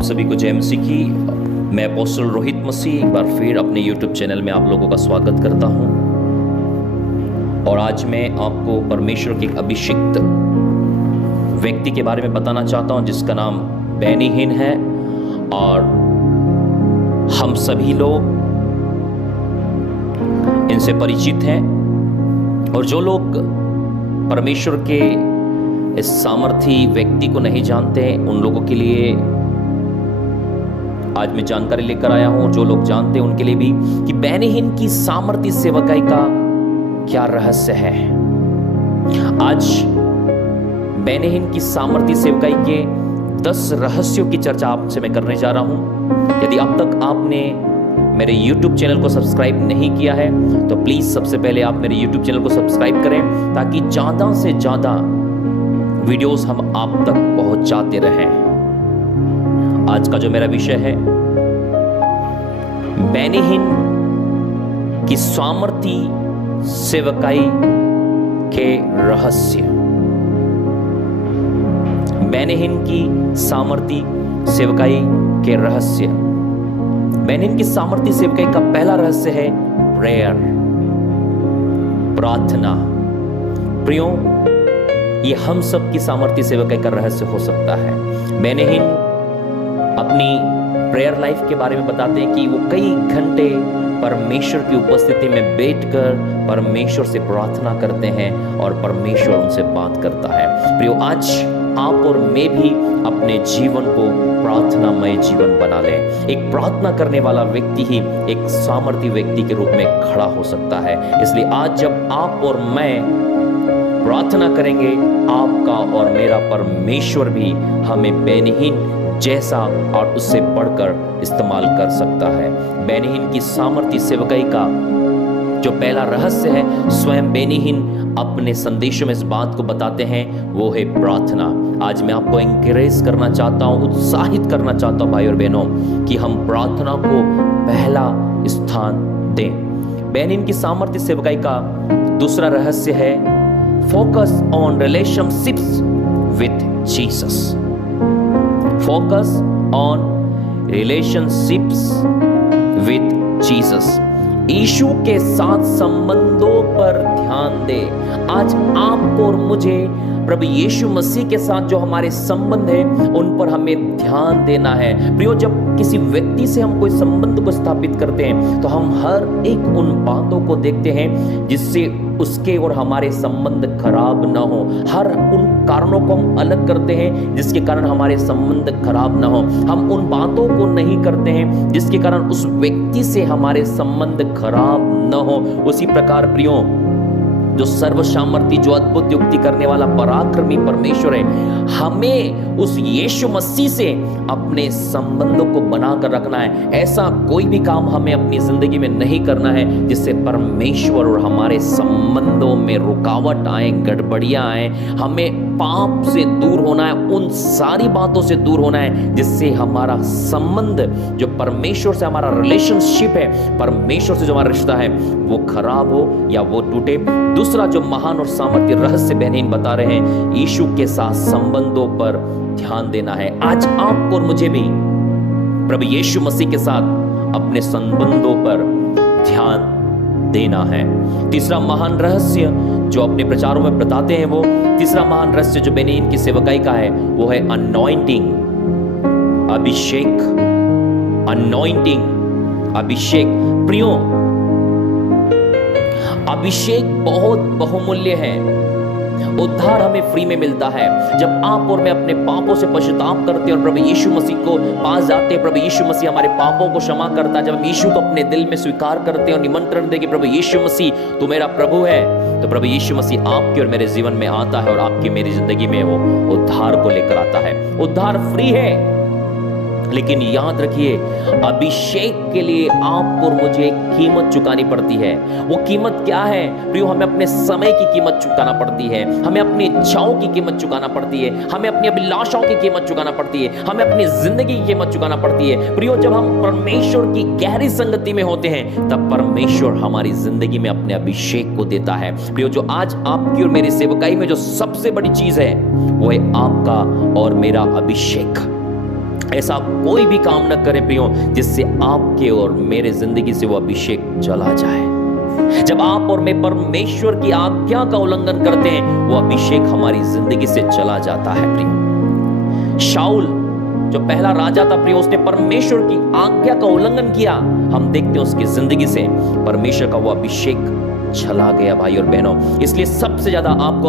आप सभी को जय मसीह की। मैं अपोस्टल रोहित मसीह एक बार फिर अपने YouTube चैनल में आप लोगों का स्वागत करता हूं। और आज मैं आपको परमेश्वर के एक अभिषिक्त व्यक्ति के बारे में बताना चाहता हूं जिसका नाम बेनी हिन है। और हम सभी लोग इनसे परिचित हैं, और जो लोग परमेश्वर के इस सामर्थी व्यक्ति को नहीं जानते हैं उन लोगों के लिए आज मैं जानकारी लेकर आया हूं। जो लोग जानते हैं उनके लिए भी कि बेनी हिन की सामर्थी सेवकाई का क्या रहस्य है। आज बेनी हिन की सामर्थी सेवकाई के 10 रहस्यों की चर्चा आपसे मैं करने जा रहा हूं। यदि अब तक आपने मेरे YouTube चैनल को सब्सक्राइब नहीं किया है तो प्लीज सबसे पहले आप मेरे YouTube चैनल को सब्सक्राइब करें, ताकि ज्यादा से ज्यादा वीडियोस हम आप तक पहुंचाते रहें। आज का जो मेरा विषय है, बेनी हिन की सामर्थी सेवकाई के रहस्य। बेनी हिन की सामर्थी सेवकाई के रहस्य। बेनी हिन की सामर्थी सेवकाई का पहला रहस्य है प्रेयर, प्रार्थना। प्रियो, ये हम सब की सामर्थी सेवकाई का रहस्य हो सकता है। बेनी हिन अपनी प्रेयर लाइफ के बारे में बताते हैं कि वो कई घंटे परमेश्वर की उपस्थिति में बैठकर परमेश्वर से प्रार्थना करते हैं और परमेश्वर उनसे बात करता है। प्रियो, आज आप और मैं भी अपने जीवन को प्रार्थनामय जीवन बना लें। एक प्रार्थना करने वाला व्यक्ति ही एक सामर्थी व्यक्ति के रूप में खड़ा हो सकता है। इसलिए आज जब आप और मैं प्रार्थना करेंगे, आपका और मेरा परमेश्वर भी हमें बेनी हिन जैसा और उससे बढ़कर इस्तेमाल कर सकता है। बेनी हिन की सामर्थी सेवकाई का जो पहला रहस्य है, स्वयं बेनी हिन अपने संदेशों में इस बात को बताते हैं, वो है प्रार्थना। आज मैं आपको एनकरेज करना चाहता हूं, उत्साहित करना चाहता हूं भाई और बहनों, कि हम प्रार्थना को पहला स्थान दें। बेनी हिन की सामर्थी सेवकाई का दूसरा रहस्य है focus on relationships with Jesus. Focus on relationships with Jesus. यीशु के साथ संबंधों पर ध्यान दे। आज आपको और मुझे प्रभु यीशु मसीह के साथ जो हमारे संबंध है उन पर हमें ध्यान देना है। प्रियो, जब किसी व्यक्ति से हम कोई संबंध को स्थापित करते हैं तो हम हर एक उन बातों को देखते हैं जिससे उसके और हमारे संबंध खराब ना हो। हर उन कारणों को हम अलग करते हैं जिसके कारण हमारे संबंध खराब ना हो। हम उन बातों को नहीं करते हैं जिसके कारण उस व्यक्ति से हमारे संबंध खराब ना हो। उसी प्रकार प्रियो, जो सर्वसामर्थी, जो अद्भुत युक्ति करने वाला पराक्रमी परमेश्वर है, हमें उस यीशु मसीह से अपने संबंधों को बनाकर रखना है। ऐसा कोई भी काम हमें अपनी जिंदगी में नहीं करना है जिससे परमेश्वर और हमारे संबंधों में रुकावट आए, गड़बड़ियां आए। हमें पाप से दूर होना है, उन सारी बातों से दूर होना है जिससे हमारा संबंध, जो परमेश्वर से हमारा रिलेशनशिप है, परमेश्वर से जो हमारा रिश्ता है, वो खराब हो या वो टूटे। दूसरा जो महान और सामर्थ्य रहस्य बेनी हिन बता रहे हैं, यीशु के साथ संबंधों पर ध्यान देना है। आज आपको और मुझे भी प्रभु यीशु मसीह के साथ अपने संबंधों पर ध्यान देना है। तीसरा महान रहस्य जो अपने प्रचारों में बताते हैं, वो तीसरा महान रहस्य जो बेनी हिन की सेवकाई का है, वो है अनॉइंटिंग, अभिषेक। अनॉइंटिंग, अभिषेक। प्रियो, अभिषेक बहुत बहुमूल्य है। उद्धार हमें फ्री में मिलता है जब आप और मैं अपने पापों से पश्चाताप करते हैं और प्रभु यीशु मसीह को पास जाते हैं। प्रभु यीशु मसीह हमारे पापों को क्षमा करता है। जब हम यीशु को अपने दिल में स्वीकार करते हैं और निमंत्रण दें कि प्रभु यीशु मसीह तू मेरा प्रभु है, तो प्रभु यीशु मसीह आपके और मेरे जीवन में आता है और आपकी मेरी जिंदगी में वो उद्धार को लेकर आता है। उद्धार फ्री है, लेकिन याद रखिए, अभिषेक के लिए आपको और मुझे एक कीमत चुकानी पड़ती है। वो कीमत क्या है प्रियो? हमें अपने समय की कीमत चुकाना पड़ती है, हमें अपनी इच्छाओं की कीमत चुकाना पड़ती है, हमें अपनी अभिलाषाओं की कीमत चुकाना पड़ती है, हमें अपनी जिंदगी की कीमत चुकाना पड़ती है। प्रियो, जब हम परमेश्वर की गहरी संगति में होते हैं तब परमेश्वर हमारी जिंदगी में अपने अभिषेक को देता है। प्रियो, जो आज आपकी और मेरी सेवकाई में जो सबसे बड़ी चीज है वो है आपका और मेरा अभिषेक। ऐसा कोई भी काम न करे प्रियो जिससे आपके और मेरे जिंदगी से वो अभिषेक चला जाए। जब आप और मैं परमेश्वर की आज्ञा का उल्लंघन करते हैं, वो अभिषेक हमारी जिंदगी से चला जाता है प्रियो। शाऊल जो पहला राजा था प्रियो, उसने परमेश्वर की आज्ञा का उल्लंघन किया। हम देखते हैं उसकी जिंदगी से परमेश्वर का वो अभिषेक चला गया भाई और बहनों। इसलिए सबसे ज्यादा आपको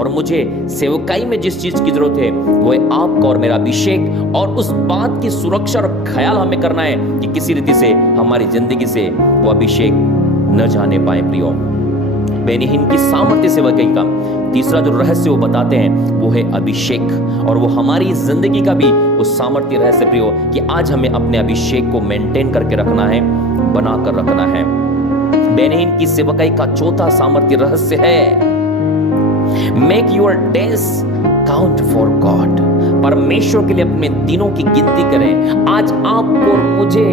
और मुझे सेवकाई में जिस चीज की जरूरत है वो है आपका और मेरा अभिषेक, और उस बात की सुरक्षा और ख्याल हमें करना है कि किसी रीति से हमारी जिंदगी से वो अभिषेक न जाने पाए प्रियो। बेनीहीन की सामर्थ्य सेवकाई का तीसरा जो रहस्य वो बताते हैं वो है अभिषेक, और वो हमारी जिंदगी का भी वो सामर्थ्य रहस्य प्रियो कि आज हमें अपने अभिषेक को मेंटेन करके रखना है, बनाकर रखना है। बेनीहीन की सेवकाई का चौथा सामर्थ्य रहस्य है make your days count for God. परमेश्वर के लिए अपने दिनों की गिनती करें। आज आपको और मुझे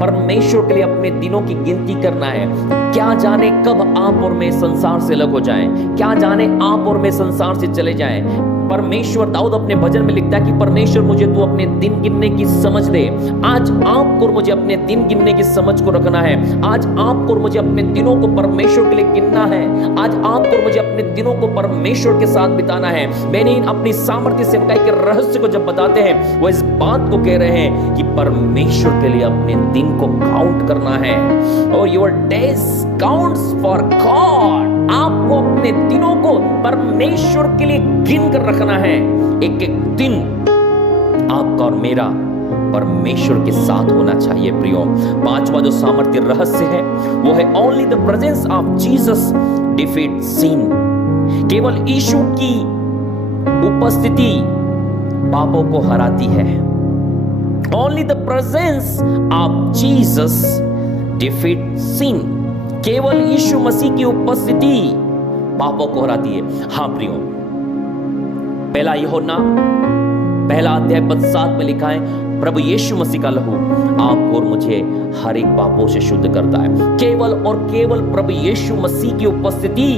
परमेश्वर के लिए अपने दिनों की गिनती करना है। क्या जाने कब आप और मैं संसार से अलग हो जाएं, क्या जाने आप और मैं संसार से चले जाएं। परमेश्वर, दाऊद अपने भजन में लिखता है कि परमेश्वर मुझे तू अपने दिन गिनने की समझ दे। आज आपको और मुझे अपने दिन गिनने की समझ को रखना है। आज आपको और मुझे अपने दिनों को परमेश्वर के लिए गिनना है। आज आपको और मुझे अपने दिनों को परमेश्वर के साथ बिताना है। बेनीहीन अपनी सामर्थ्य सेवकाई के रहस्य को जब बताते हैं, वो इस बात को कह रहे हैं कि परमेश्वर के लिए अपने दिन को काउंट करना है। और your days counts for God. आपको अपने दिनों को परमेश्वर के लिए गिन कर रखना है। एक एक दिन आपका और मेरा परमेश्वर के साथ होना चाहिए प्रियो। पांचवा जो सामर्थ्य रहस्य है वो है only the presence of Jesus defeat sin. केवल यीशु की उपस्थिति पापों को हराती है। Only the presence of Jesus defeat sin. केवल यीशु मसीह की उपस्थिति पापों को हराती है। हाँ प्रियो, पहला यूहन्ना पहला अध्याय पद 7 में लिखा है प्रभु यीशु मसीह का लहू आपको और मुझे हर एक पापों से शुद्ध करता है। केवल और केवल प्रभु यीशु मसीह की उपस्थिति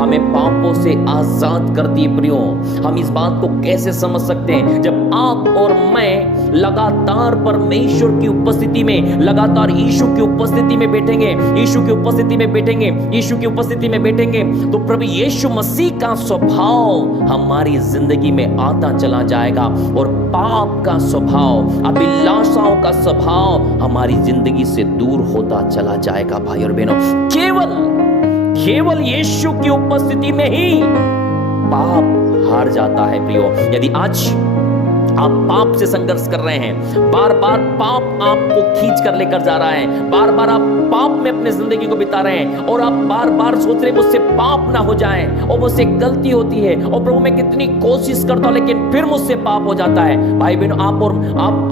हमें पापों से आजाद करती है प्रियो। हम इस बात को कैसे समझ सकते हैं? जब आप और मैं लगातार परमेश्वर की उपस्थिति में, लगातार यीशु की उपस्थिति में बैठेंगे, यीशु की उपस्थिति में बैठेंगे, यीशु की उपस्थिति में बैठेंगे, तो प्रभु यीशु मसीह का स्वभाव हमारी जिंदगी में आता चला जाएगा, और पाप का स्वभाव, अभिलाषाओं का स्वभाव हमारी जिंदगी से दूर होता चला जाएगा भाई और बहनों। केवल यीशु की उपस्थिति में ही पाप हार जाता है प्रियो। यदि आज आप पाप से संघर्ष कर रहे हैं, बार बार पाप आपको खींच कर लेकर जा रहा है, बार बार आप पाप में अपनी जिंदगी को बिता रहे हैं, और आप बार बार सोच रहे मुझसे पाप ना हो जाए, और मुझसे गलती होती है, और प्रभु मैं कितनी कोशिश करता हूं लेकिन फिर मुझसे पाप हो जाता है। भाई बहनों,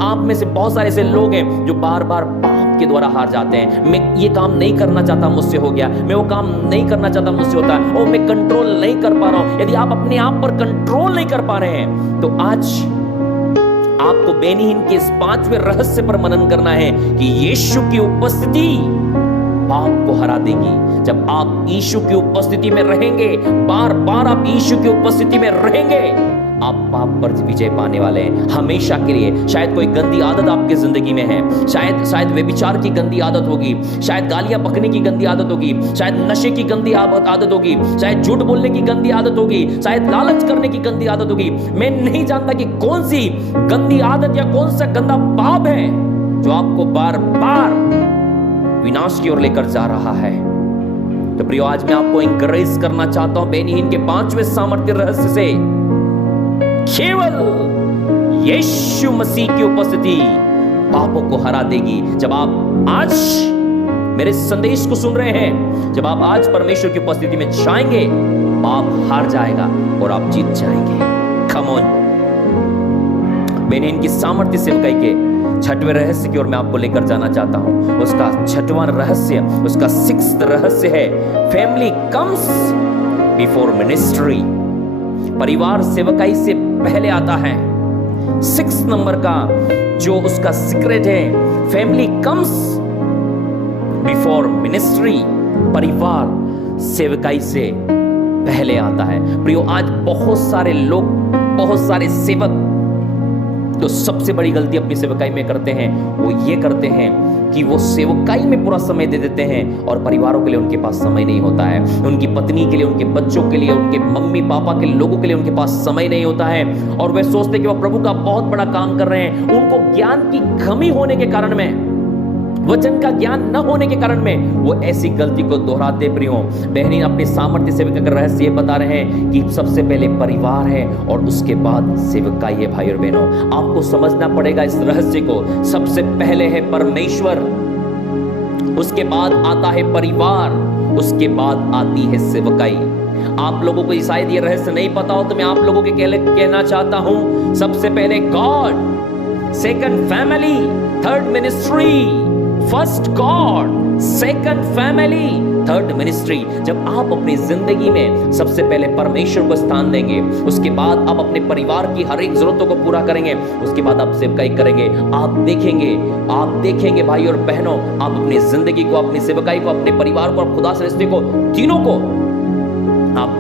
आप में से बहुत सारे ऐसे लोग हैं जो बार बार पाप के द्वारा हार जाते हैं। मैं ये काम नहीं करना चाहता, मुझसे हो गया, मैं वो काम नहीं करना चाहता, मुझसे होता है, और मैं कंट्रोल नहीं कर पा रहा हूं। यदि आप अपने आप पर कंट्रोल नहीं कर पा रहे हैं, तो आज आपको बेनीहीन के इस 5वें रहस्य पर मनन करना है कि यीशु की उपस्थिति पाप को हरा देगी। जब आप यीशु की उपस्थिति में रहेंगे, बार बार आप यीशु की उपस्थिति में रहेंगे, आप पाप पर विजय पाने वाले हैं हमेशा के लिए। शायद कोई गंदी आदत आपकी जिंदगी में है, शायद व्यभिचार की गंदी आदत होगी, शायद गालियां बकने की गंदी आदत होगी, शायद नशे की गंदी आदत होगी, शायद झूठ बोलने की गंदी आदत होगी, शायद लालच करने की गंदी आदत होगी। मैं नहीं जानता कि कौन सी गंदी आदत या कौन सा गंदा पाप है जो आपको बार बार विनाश की ओर लेकर जा रहा है। तो प्रियो, आज मैं आपको इंकरेज करना चाहता हूं बेनीहीन के 5वें सामर्थ्य रहस्य से। केवल यीशु मसीह की उपस्थिति पापों को हरा देगी। जब आप आज मेरे संदेश को सुन रहे हैं, जब आप आज परमेश्वर की उपस्थिति में जाएंगे, पाप हार जाएगा और आप जीत जाएंगे। Come on. बेनीहीन की सामर्थ्य सेवकाई के 6वें रहस्य की ओर मैं आपको लेकर जाना चाहता हूं। उसका 6वां रहस्य, उसका 6th रहस्य है फैमिली कम्स बिफोर मिनिस्ट्री। परिवार सेवकाई से पहले आता है। 6 नंबर का जो उसका सीक्रेट है, फैमिली कम्स बिफोर मिनिस्ट्री। परिवार सेवकाई से पहले आता है। प्रियो, आज बहुत सारे लोग, बहुत सारे सेवक तो सबसे बड़ी गलती अपनी सेवकाई में करते हैं, वो ये करते हैं कि वो सेवकाई में पूरा समय दे देते हैं और परिवारों के लिए उनके पास समय नहीं होता है, उनकी पत्नी के लिए, उनके बच्चों के लिए, उनके मम्मी पापा के लोगों के लिए उनके पास समय नहीं होता है। और वे सोचते हैं कि वो प्रभु का बहुत बड़ा काम कर रहे हैं। उनको ज्ञान की कमी होने के कारण में, वचन का ज्ञान न होने के कारण में वो ऐसी गलती को दोहराते। प्रियो बहनी, अपने सामर्थ्य सेवकाई का रहस्य ये बता रहे हैं कि सबसे पहले परिवार है और उसके बाद सेवकाई है। भाई और बहनों, आपको समझना पड़ेगा इस रहस्य को। सबसे पहले है परमेश्वर, उसके बाद आता है परिवार, उसके बाद आती है सेवकाई। आप लोगों को शायद ये रहस्य नहीं पता हो, तो मैं आप लोगों के कहना चाहता हूं, सबसे पहले God, second family, third ministry. First God, second family, third ministry. जब आप अपनी जिंदगी में सबसे पहले परमेश्वर को स्थान देंगे, उसके बाद आप अपने परिवार की हर एक जरूरतों को पूरा करेंगे, उसके बाद आप सेवकाई करेंगे, आप देखेंगे भाई और बहनों, आप अपनी जिंदगी को, अपनी सेवकाई को, अपने परिवार को, खुदा से रिश्ते को, तीनों को आप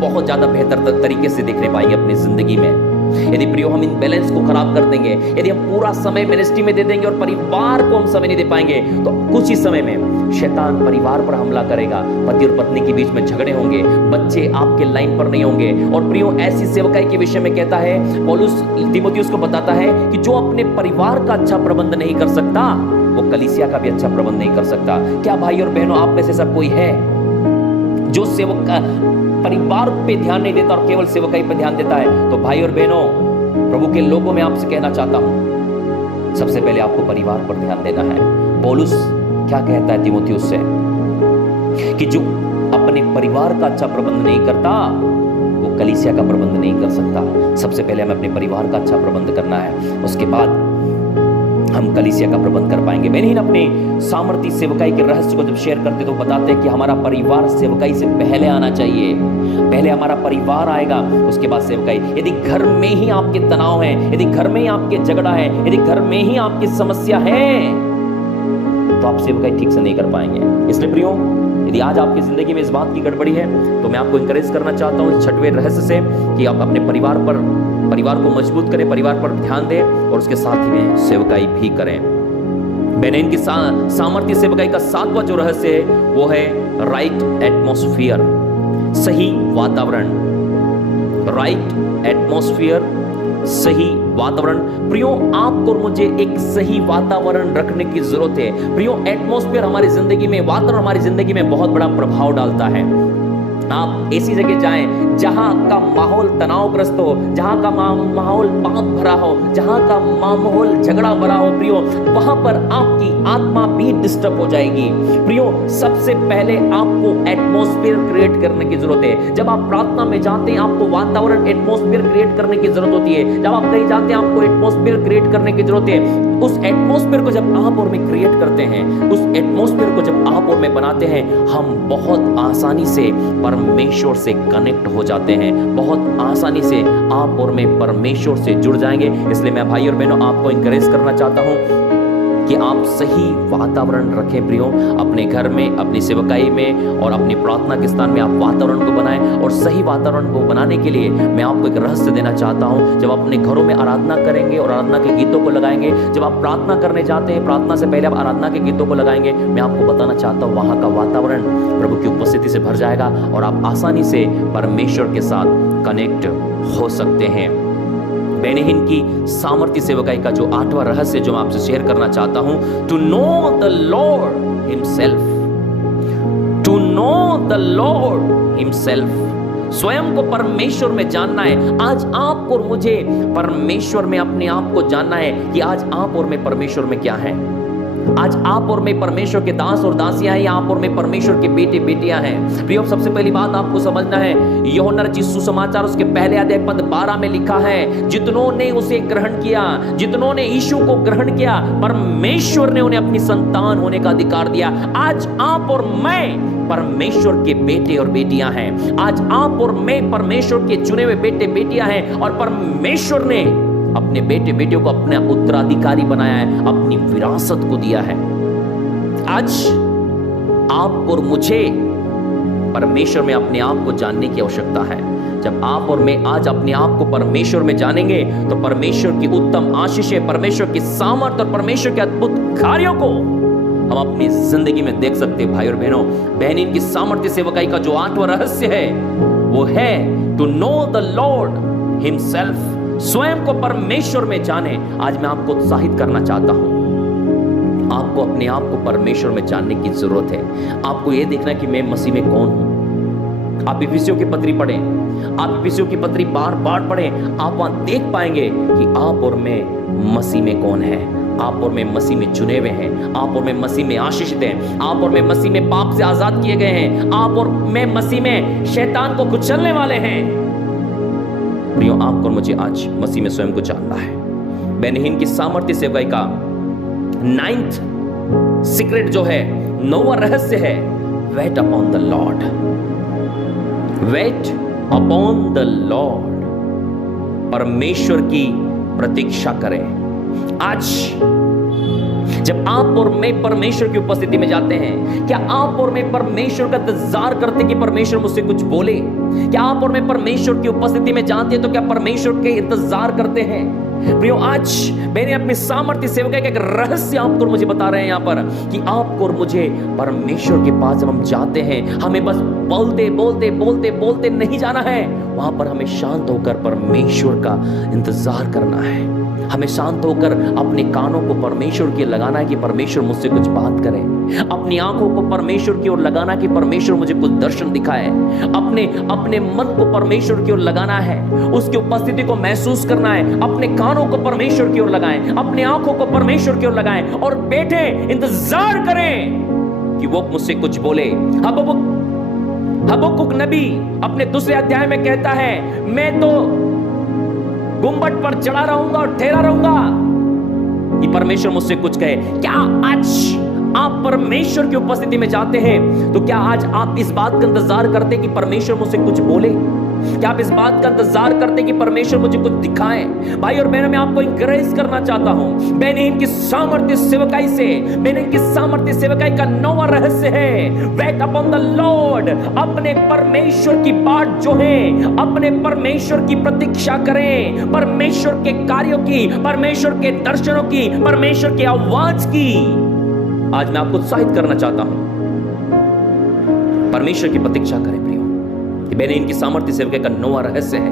बहुत ज्यादा बेहतर तरीके से देखने पाएंगे अपनी जिंदगी में। यदि प्रियो हम इन बैलेंस को खराब कर देंगे, यदि हम पूरा समय मिनिस्ट्री में दे देंगे और परिवार को हम समय नहीं दे पाएंगे, तो कुछ ही समय में शैतान परिवार पर हमला करेगा, पति और पत्नी के बीच में झगड़े होंगे, बच्चे आपके लाइन पर नहीं होंगे। और प्रियो ऐसी सेवकाई के विषय में कहता है पौलुस, तीमुथियुस को बताता है कि जो अपने परिवार का अच्छा प्रबंध नहीं कर सकता, वो कलीसिया का भी अच्छा प्रबंध नहीं कर सकता। क्या भाई और बहनों, आप में से सब कोई है जो सेवक परिवार पे ध्यान नहीं देता और केवल सेवकाई पे ध्यान देता है? तो भाई और बहनों, प्रभु के लोगों में आपसे कहना चाहता हूं, सबसे पहले आपको परिवार पर ध्यान देना है। पौलुस क्या कहता है तीमुथियुस से कि जो अपने परिवार का अच्छा प्रबंध नहीं करता, वो कलीसिया का प्रबंध नहीं कर सकता। सबसे पहले हमें अपने परिवार का अच्छा प्रबंध करना है, उसके बाद हम कलीसिया का प्रबंध कर पाएंगे। मैंने ही अपने सामर्थ्य सेवकाई के रहस्य को जब शेयर करते तो बताते हैं कि हमारा परिवार सेवकाई से पहले आना चाहिए। पहले हमारा परिवार आएगा, उसके बाद सेवकाई। यदि घर में ही आपके तनाव है, यदि घर में ही आपके झगड़ा है, यदि घर में ही आपकी समस्या है, तो आप सेवकाई ठीक से नहीं कर पाएंगे। इसलिए प्रियो, यदि आज आपकी जिंदगी में इस बात की गड़बड़ी है, तो मैं आपको इंकरेज करना चाहता हूं इस छठवें रहस्य से कि आप अपने परिवार को मजबूत करें, परिवार पर ध्यान दें और उसके साथ ही में सेवकाई भी करें। बेनिन की सामर्थ्य सेवकाई का सातवां जो रहस्य है वो है राइट एटमॉस्फेयर, सही वातावरण। राइट एटमॉस्फेयर, सही वातावरण। प्रियो, आपको और मुझे एक सही वातावरण रखने की जरूरत है। प्रियो, एटमॉस्फेयर हमारी जिंदगी में, वातावरण हमारी जिंदगी में बहुत बड़ा प्रभाव डालता है। आप ऐसी जगह जाएं जहां का माहौल तनावग्रस्त हो, जहां का माहौल पाप भरा हो, जहां का माहौल झगड़ा भरा हो, प्रियो, वहां पर आपकी आत्मा भी डिस्टर्ब हो जाएगी। प्रियो, सबसे पहले आपको एटमॉस्फेयर क्रिएट करने की जरूरत है। जब आप प्रार्थना में जाते हैं, आपको वातावरण, एटमॉस्फेयर क्रिएट करने की जरूरत होती है। जब आप कहीं जाते हैं, आपको एटमॉस्फेयर क्रिएट करने की जरूरत है। उस एटमॉस्फेयर को जब आप और मैं क्रिएट करते हैं, उस एटमॉस्फेयर को जब आप और मैं बनाते हैं, हम बहुत आसानी से परमेश्वर से कनेक्ट हो जाते हैं, बहुत आसानी से आप और मैं परमेश्वर से जुड़ जाएंगे। इसलिए मैं भाई और बहनों आपको इंकरेज करना चाहता हूं कि आप सही वातावरण रखें। प्रियो, अपने घर में, अपनी सेवकाई में और अपनी प्रार्थना के स्थान में आप वातावरण को बनाएं। और सही वातावरण को बनाने के लिए मैं आपको एक रहस्य देना चाहता हूं। जब आप अपने घरों में आराधना करेंगे और आराधना के गीतों को लगाएंगे, जब आप प्रार्थना करने जाते हैं, प्रार्थना से पहले आप आराधना के गीतों को लगाएंगे, मैं आपको बताना चाहता हूं वहां का वातावरण प्रभु की उपस्थिति से भर जाएगा और आप आसानी से परमेश्वर के साथ कनेक्ट हो सकते हैं। बेनिहिन की सामर्थ्य सेवकाई का जो आठवां रहस्य जो मैं आपसे शेयर करना चाहता हूं, to know the Lord himself. To know the Lord himself, स्वयं को परमेश्वर में जानना है। आज आपको और मुझे परमेश्वर में अपने आप को जानना है कि आज आप और मैं परमेश्वर में क्या है। आज आप और मैं परमेश्वर के दास और दासियां हैं, आप और मैं परमेश्वर के बेटे बेटियां हैं। प्रियो, सबसे पहली बात आपको समझना है, यूहन्ना रचित सुसमाचार उसके पहले अध्याय पद 12 में लिखा है, जितनों ने उसे ग्रहण किया, जितनों ने यीशु को ग्रहण किया, परमेश्वर ने उन्हें अपनी संतान होने का अधिकार दिया। आज आप और मैं परमेश्वर के बेटे और बेटियां हैं। आज आप और मैं परमेश्वर के चुने हुए बेटे बेटियां हैं और परमेश्वर ने अपने बेटे बेटियों को अपने उत्तराधिकारी बनाया है, अपनी विरासत को दिया है। आज आप और मुझे परमेश्वर में अपने आप को जानने की आवश्यकता है। जब आप और मैं आज अपने आप को परमेश्वर में जानेंगे तो परमेश्वर की उत्तम आशीषें, परमेश्वर की सामर्थ और परमेश्वर के अद्भुत कार्यों को हम अपनी जिंदगी में देख सकते हैं। भाई और बहनों, बहनीन की सामर्थ्य सेवकाई का जो 8वां रहस्य है वो है to know the Lord himself. स्वयं को परमेश्वर में जाने। आज मैं आपको उत्साहित करना चाहता हूं, आपको अपने आप को परमेश्वर में जानने की जरूरत है। आपको यह देखना कि मैं मसीह में कौन हूं। आप इफिसियों की पत्री पढ़ें, आप इफिसियों की पत्री बार बार पढ़ें, आप वहां देख पाएंगे कि आप और मैं मसीह में कौन है। आप और मैं मसीह में चुने हुए हैं, आप और मैं मसीह में आशीषित हैं, आप और मैं मसीह में पाप से आजाद किए गए हैं, आप और मैं मसीह में शैतान को कुचलने वाले हैं। प्रियो, आपको और मुझे आज मसीह में स्वयं को जानना है। बेनहीन की सामर्थ्य सेवकाई का 9th सीक्रेट जो है, 9वां रहस्य है, weight upon the Lord. Weight upon the Lord. परमेश्वर की प्रतीक्षा करें। आज जब आप और मैं परमेश्वर की उपस्थिति में जाते हैं, क्या आप और मैं परमेश्वर का इंतजार करते कि परमेश्वर मुझसे कुछ बोले? क्या आप और मैं परमेश्वर की उपस्थिति में जाते हैं तो क्या परमेश्वर के इंतजार करते हैं? प्रियो, आज मैंने अपनी सामर्थ्य सेवकाई का एक रहस्य आपको और मुझे बता रहे हैं यहाँ पर कि आपको और मुझे परमेश्वर के पास जब हम जाते हैं, हमें बस बोलते बोलते बोलते बोलते नहीं जाना है। वहां पर हमें शांत होकर परमेश्वर का इंतजार करना है। हमें शांत होकर अपने कानों को परमेश्वर की ओर लगाना है कि परमेश्वर मुझसे कुछ बात करे। अपनी आंखों को परमेश्वर की ओर लगाना कि परमेश्वर मुझे कुछ दर्शन दिखाए। अपने मन को परमेश्वर की ओर लगाना है, उसकी उपस्थिति को महसूस करना है। अपने कानों को परमेश्वर की ओर लगाएं, अपने आंखों को परमेश्वर की ओर लगाएं और बैठे इंतजार करें कि वो मुझसे कुछ बोले। हबक्कुक नबी अपने 2 अध्याय में कहता है, मैं तो गुंबद पर चढ़ा रहूंगा और ठहरा रहूंगा कि परमेश्वर मुझसे कुछ कहे। क्या आज आप परमेश्वर की उपस्थिति में जाते हैं तो क्या आज आप इस बात का इंतजार करते कि परमेश्वर मुझसे कुछ बोले? क्या आप इस बात का इंतजार करते कि परमेश्वर मुझे कुछ दिखाए? भाई और बहनों, मैं आपको इंकरेज करना चाहता हूं, बेनहीन की सामर्थ्य सेवकाई से, बेनहीन की सामर्थ्य सेवकाई का 9वां रहस्य है, वेट अपॉन द लॉर्ड। अपने परमेश्वर की बाट जो है, अपने परमेश्वर की प्रतीक्षा करें, परमेश्वर के कार्यों की, परमेश्वर के दर्शनों की, परमेश्वर की आवाज की। आज मैं आपको उत्साहित करना चाहता हूं, परमेश्वर की प्रतीक्षा करें। प्रियो, बेनहीन की सामर्थ्य सेवकाई का 9वां रहस्य है,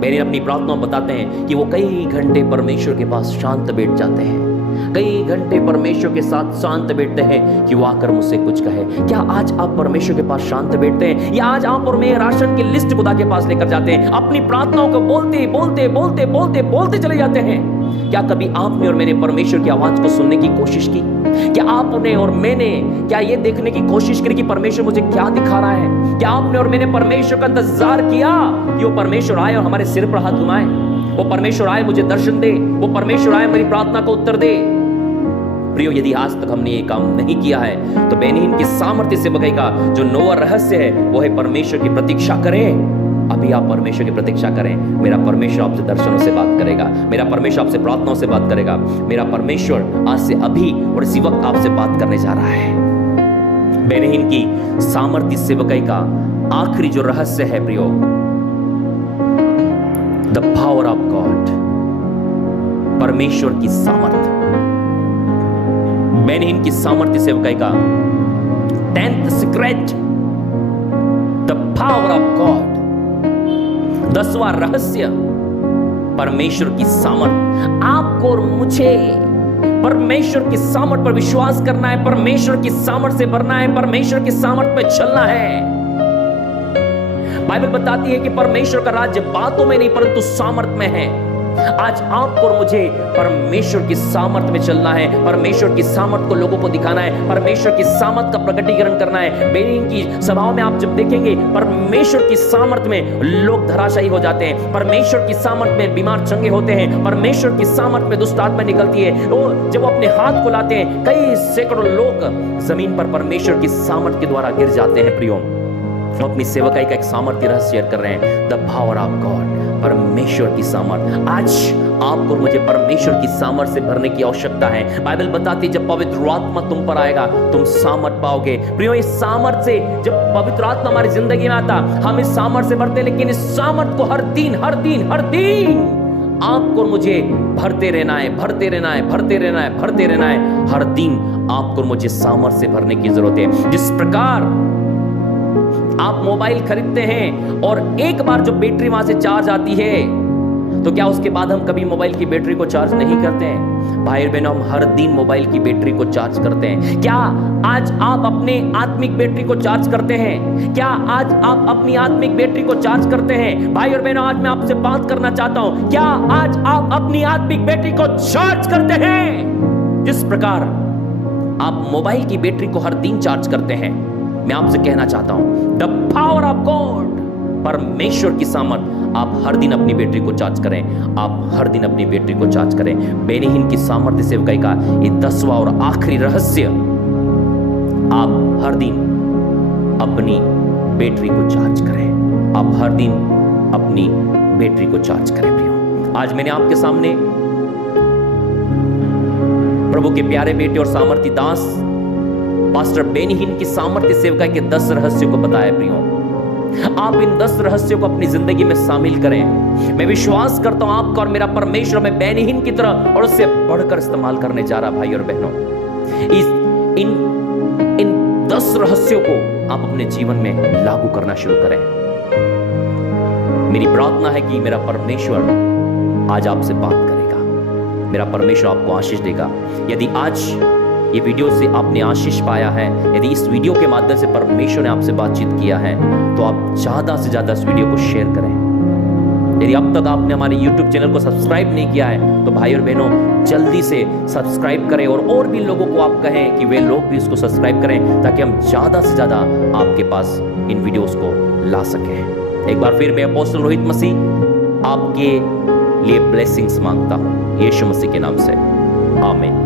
बेनहीन अपनी प्रार्थना बताते हैं कि वो कई घंटे परमेश्वर के पास शांत बैठ जाते हैं, कई घंटे परमेश्वर के साथ शांत बैठते हैं कि वो आकर मुझसे कुछ कहे। क्या आज आप परमेश्वर के पास शांत बैठते हैं, या आज आप और मैं राशन की लिस्ट खुदा के पास लेकर जाते हैं, अपनी प्रार्थनाओं को बोलते बोलते बोलते बोलते बोलते चले जाते हैं? क्या कभी आपने और मैंने परमेश्वर की आवाज को सुनने की कोशिश की? क्या आपने और मैंने क्या ये देखने की कोशिश करी कि परमेश्वर मुझे क्या दिखा रहा है? क्या आपने और मैंने परमेश्वर का इंतजार किया कि वो परमेश्वर आए और हमारे सिर पर हाथ घुमाए, वो परमेश्वर आए मुझे दर्शन दे, वो परमेश्वर आए मेरी प्रार्थना को उत्तर दे? प्रियो, यदि आज तक हमने ये काम नहीं किया है तो बेनहीन की सामर्थ्य सेवकाई का जो 9वां रहस्य है वो है परमेश्वर की प्रतीक्षा करें। अभी आप परमेश्वर की प्रतीक्षा करें। मेरा परमेश्वर आपसे दर्शनों से बात करेगा, मेरा परमेश्वर आपसे प्रार्थनाओं से बात करेगा, मेरा परमेश्वर आज से अभी और इसी वक्त आपसे बात करने जा रहा है। बेनहीन की सामर्थ्य सेवकाई का आखिरी जो रहस्य है प्रियो, द पावर ऑफ गॉड, परमेश्वर की सामर्थ। बेनहीन की सामर्थ्य सेवकाई का 10th secret, the power of God, 10वां रहस्य, परमेश्वर की सामर्थ। आपको और मुझे परमेश्वर की सामर्थ पर विश्वास करना है, परमेश्वर की सामर्थ से भरना है, परमेश्वर की सामर्थ पर चलना है। बाइबल बताती है कि परमेश्वर का राज्य बातों में नहीं परंतु सामर्थ में है। आज आपको और मुझे परमेश्वर की सामर्थ में चलना है, परमेश्वर की सामर्थ को लोगों को दिखाना है, परमेश्वर की सामर्थ का प्रकटीकरण करना है। बेनहीन की सभाओं में आप जब देखेंगे परमेश्वर की सामर्थ में लोग धराशायी हो जाते हैं, परमेश्वर की सामर्थ में बीमार चंगे होते हैं, परमेश्वर की सामर्थ में दुष्ट आत्मा निकलती है। और जब वो अपने हाथ को लाते हैं, कई सैकड़ों लोग जमीन पर परमेश्वर की सामर्थ के द्वारा गिर जाते हैं। प्रियो, हम अपनी सेवकाई का एक सामर्थ्य रहस्य शेयर कर रहे हैं, द पावर ऑफ गॉड, परमेश्वर की सामर्थ। आज आपको और मुझे परमेश्वर की सामर्थ से भरने की आवश्यकता है। बाइबल बताती है जब पवित्र आत्मा तुम पर आएगा तुम सामर्थ पाओगे। प्रियो, इस सामर्थ से जब पवित्र आत्मा हमारी जिंदगी में आता हम इस सामर्थ से भरते, लेकिन इस सामर्थ को हर दिन आपको और मुझे भरते रहना है, भरते रहना है, भरते रहना है, भरते रहना है। हर दिन आपको और मुझे सामर्थ से भरने की जरूरत है। जिस प्रकार आप मोबाइल खरीदते हैं और एक बार जो बैटरी वहां से चार्ज आती है तो क्या उसके बाद हम कभी मोबाइल की बैटरी को चार्ज नहीं करते हैं? भाई और बहनों, हम हर दिन मोबाइल की बैटरी को चार्ज करते हैं। क्या आज आप अपने आत्मिक बैटरी को चार्ज करते हैं? क्या आज आप अपनी आत्मिक बैटरी को चार्ज करते हैं? भाई और बहनों, आज मैं आपसे बात करना चाहता हूं, क्या आज आप अपनी आत्मिक बैटरी को चार्ज करते हैं? जिस प्रकार आप मोबाइल की बैटरी को हर दिन चार्ज करते हैं, मैं आपसे कहना चाहता हूं, द पावर ऑफ गॉड, परमेश्वर की सामर्थ, आप हर दिन अपनी बैटरी को चार्ज करें। आप हर दिन अपनी बैटरी को चार्ज करें। बेनीहीन की सामर्थ्य सेवकाई का ये 10वां और आखिरी रहस्य, आप हर दिन अपनी बैटरी को चार्ज करें। आप हर दिन अपनी बैटरी को चार्ज करें। प्रियो, आज मैंने आपके सामने प्रभु के प्यारे बेटे और सामर्थी दास पास्टर बेनीहीन की सामर्थ्य सेवकाई के 10 रहस्यों को बताया। प्रियो, आप इन 10 रहस्यों को अपनी जिंदगी में शामिल करें। मैं विश्वास करता हूं आपका और मेरा परमेश्वर में बेनीहीन की तरह और उससे बढ़कर इस्तेमाल करने जा रहा। भाई और बहनों, इन 10 रहस्यों को आप अपने जीवन में लागू करना शुरू करें। मेरी प्रार्थना है कि मेरा परमेश्वर आज आपसे बात करेगा। मेरा परमेश्वर आपको आशीष देगा। यदि आज ये वीडियो से आपने आशीष पाया है, यदि इस वीडियो के माध्यम से परमेश्वर ने आपसे बातचीत किया है, तो आप ज्यादा से ज्यादा इस वीडियो को शेयर करें। यदि अब तक आपने हमारे YouTube चैनल को सब्सक्राइब नहीं किया है तो भाई और बहनों जल्दी से सब्सक्राइब करें और भी लोगों को आप कहें कि वे लोग भी इसको सब्सक्राइब करें, ताकि हम ज्यादा से ज्यादा आपके पास इन वीडियोस को ला सकें। एक बार फिर मैं अपोस्टल रोहित मसीह आपके लिए ब्लेसिंग्स मांगता हूं, यीशु मसीह के नाम से, आमीन।